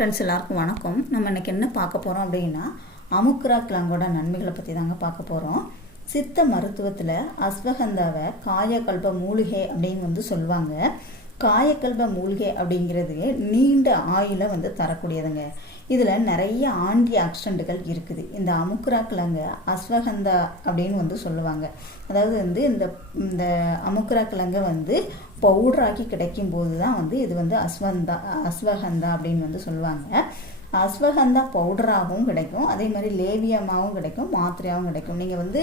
Friends எல்லாருக்கும் வணக்கம். நம்ம இன்னைக்கு என்ன பார்க்க போகிறோம் அப்படின்னா அமுக்ரா கிழங்கோட நன்மைகளை பற்றி தாங்க பார்க்க போகிறோம் சித்த மருத்துவத்தில் அஸ்வகந்தாவை காயக்கல்ப மூலிகை அப்படின்னு வந்து சொல்லுவாங்க. காயக்கல்ப மூலிகை அப்படிங்கிறது நீண்ட ஆயுளை வந்து தரக்கூடியதுங்க. இதில் நிறைய ஆன்டி ஆக்சிடென்ட்டுகள் இருக்குது. இந்த அமுக்ரா அஸ்வகந்தா அப்படின்னு வந்து சொல்லுவாங்க. அதாவது வந்து இந்த இந்த அமுக்ரா வந்து பவுடராக்கி கிடைக்கும் போது தான் வந்து இது வந்து அஸ்வந்தா அஸ்வகந்தா அப்படின்னு வந்து சொல்லுவாங்க. அஸ்வகந்தா பவுடராகவும் கிடைக்கும். அதே மாதிரி லேவியமாகவும் கிடைக்கும் மாத்திரையாகவும் கிடைக்கும். நீங்கள் வந்து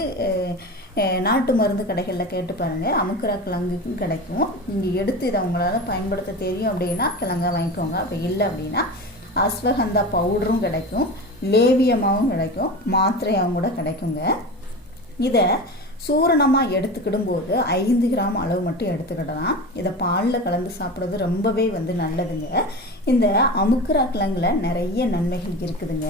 நாட்டு மருந்து கடைகளில் கேட்டு பாருங்கள் அமுக்கிற கிழங்குக்கும் கிடைக்கும். நீங்கள் எடுத்து இதை உங்களால் பயன்படுத்த தெரியும் அப்படின்னா கிழங்கை வாங்கிக்கோங்க. அப்படி இல்லை அப்படின்னா அஸ்வகந்தா பவுடரும் கிடைக்கும். லேவியமாகவும் கிடைக்கும். மாத்திரையாகவும் கூட கிடைக்குங்க. இதை சூரணமாக எடுத்துக்கிடும் போது ஐந்து கிராம் அளவு மட்டும் எடுத்துக்கிடலாம். இதை பாலில் கலந்து சாப்பிட்றது ரொம்பவே வந்து நல்லதுங்க. இந்த அமுக்குரா கிழங்குல நிறைய நன்மைகள் இருக்குதுங்க.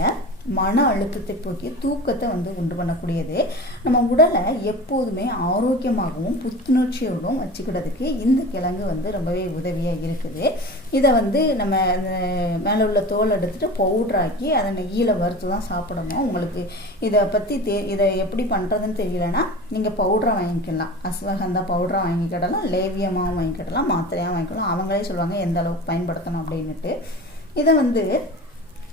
மன அழுத்தத்தை போக்கி தூக்கத்தை வந்து உண்டு பண்ணக்கூடியது. நம்ம உடலை எப்போதுமே ஆரோக்கியமாகவும் புத்துணர்ச்சியோடும் வச்சுக்கிறதுக்கு இந்த கிழங்கு வந்து ரொம்பவே உதவியாக இருக்குது. இதை வந்து நம்ம மேலே உள்ள தோல் எடுத்துட்டு பவுட்ராக்கி அதை நெய்யில் வறுத்து தான் சாப்பிடணும். உங்களுக்கு இதை பற்றி தே இதை எப்படி பண்ணுறதுன்னு தெரியலன்னா நீங்கள் பவுடரை வாங்கிக்கலாம். அஸ்வகந்தா பவுடரை வாங்கிக்கிடலாம் லேவியமாகவும் வாங்கிக்கிடலாம் மாத்திரையாக வாங்கிக்கலாம் அவங்களே சொல்லுவாங்க எந்த அளவுக்கு பயன்படுத்தணும்? அப்படின்ட்டு இதை வந்து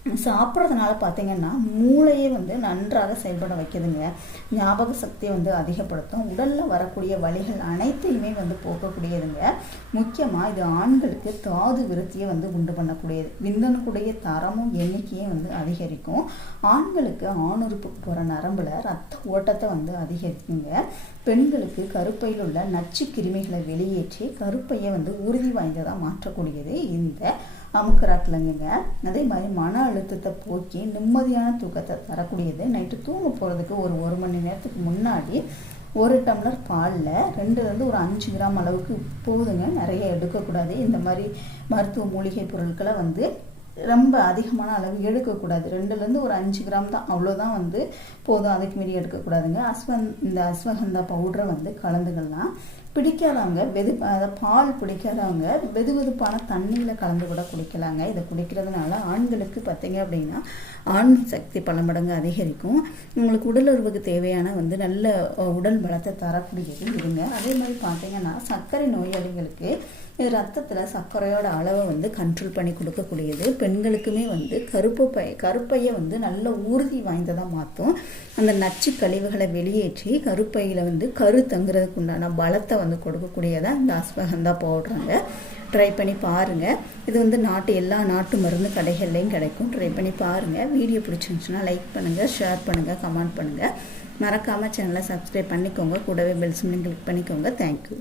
சாப்பிட்றதுனால பார்த்தீங்கன்னா மூளையை வந்து நன்றாக செயல்பட வைக்குதுங்க. ஞாபக சக்தியை வந்து அதிகப்படுத்தும். உடலில் வரக்கூடிய வழிகள் அனைத்தையுமே வந்து போக்கக்கூடியதுங்க. முக்கியமாக இது ஆண்களுக்கு தாது விருத்தியை வந்து உண்டு பண்ணக்கூடியது. விந்தனுக்குடைய தரமும் எண்ணிக்கையும் வந்து அதிகரிக்கும். ஆண்களுக்கு ஆணுறுப்பு போகிற நரம்பில் ரத்த ஓட்டத்தை வந்து அதிகரிக்குங்க. பெண்களுக்கு கருப்பையில் உள்ள நச்சு கிருமிகளை வெளியேற்றி கருப்பையை வந்து உறுதி வாய்ந்ததாக மாற்றக்கூடியது. இந்த அமுக்கரா அதே மாதிரி மன அழுத்தத்தை போக்கி நிம்மதியான தூக்கத்தை தரக்கூடியது. நைட்டு தூங்க போகிறதுக்கு ஒரு ஒரு மணி நேரத்துக்கு முன்னாடி ஒரு டம்ளர் பாலில் ரெண்டுலேருந்து ஒரு அஞ்சு கிராம் அளவுக்கு போதுங்க. நிறைய எடுக்கக்கூடாது. இந்த மாதிரி மருத்துவ மூலிகை பொருட்களை வந்து ரொம்ப அதிகமான அளவு எடுக்கக்கூடாது. ரெண்டுலேருந்து ஒரு அஞ்சு கிராம் தான். அவ்வளோதான் வந்து போதும். அதுக்கு மீறி எடுக்கக்கூடாதுங்க. அஸ்வந் இந்த அஸ்வகந்தா பவுடரை வந்து கலந்துக்கலாம். பிடிக்காதவங்க வெது அதை பால் பிடிக்காதவங்க வெது வெதுப்பான தண்ணியில் கலந்து கூட குடிக்கலாங்க. இதை குடிக்கிறதுனால ஆண்களுக்கு பார்த்தீங்க அப்படின்னா ஆண் சக்தி பல மடங்கு அதிகரிக்கும். உங்களுக்கு உடலுறவுக்கு தேவையான வந்து நல்ல உடல் பலத்தை தரக்கூடியது இருங்க அதே மாதிரி பார்த்தீங்கன்னா சர்க்கரை நோயாளிகளுக்கு ரத்தத்தில் சர்க்கரையோட அளவை வந்து கண்ட்ரோல் பண்ணி கொடுக்கக்கூடியது. பெண்களுக்குமே வந்து கருப்பு பை கருப்பையை வந்து நல்ல உறுதி வாய்ந்ததாக மாற்றும் அந்த நச்சு கழிவுகளை வெளியேற்றி கருப்பையில் வந்து கரு தங்குறதுக்கு உண்டான பலத்தை வந்து கொடுக்கக்கூடியதாக இந்த அஸ்வகந்தா போடுறாங்க ட்ரை பண்ணி பாருங்கள் இது வந்து நாட்டு எல்லா நாட்டு மருந்து கடைகள்லையும் கிடைக்கும். ட்ரை பண்ணி பாருங்கள் வீடியோ பிடிச்சிருந்துச்சுன்னா லைக் பண்ணுங்கள் ஷேர் பண்ணுங்கள் கமெண்ட் பண்ணுங்கள் மறக்காமல் சேனலை சப்ஸ்கிரைப் பண்ணிக்கோங்க. கூடவே பெல்ஸ் கிளிக் பண்ணிக்கோங்க. தேங்க்யூ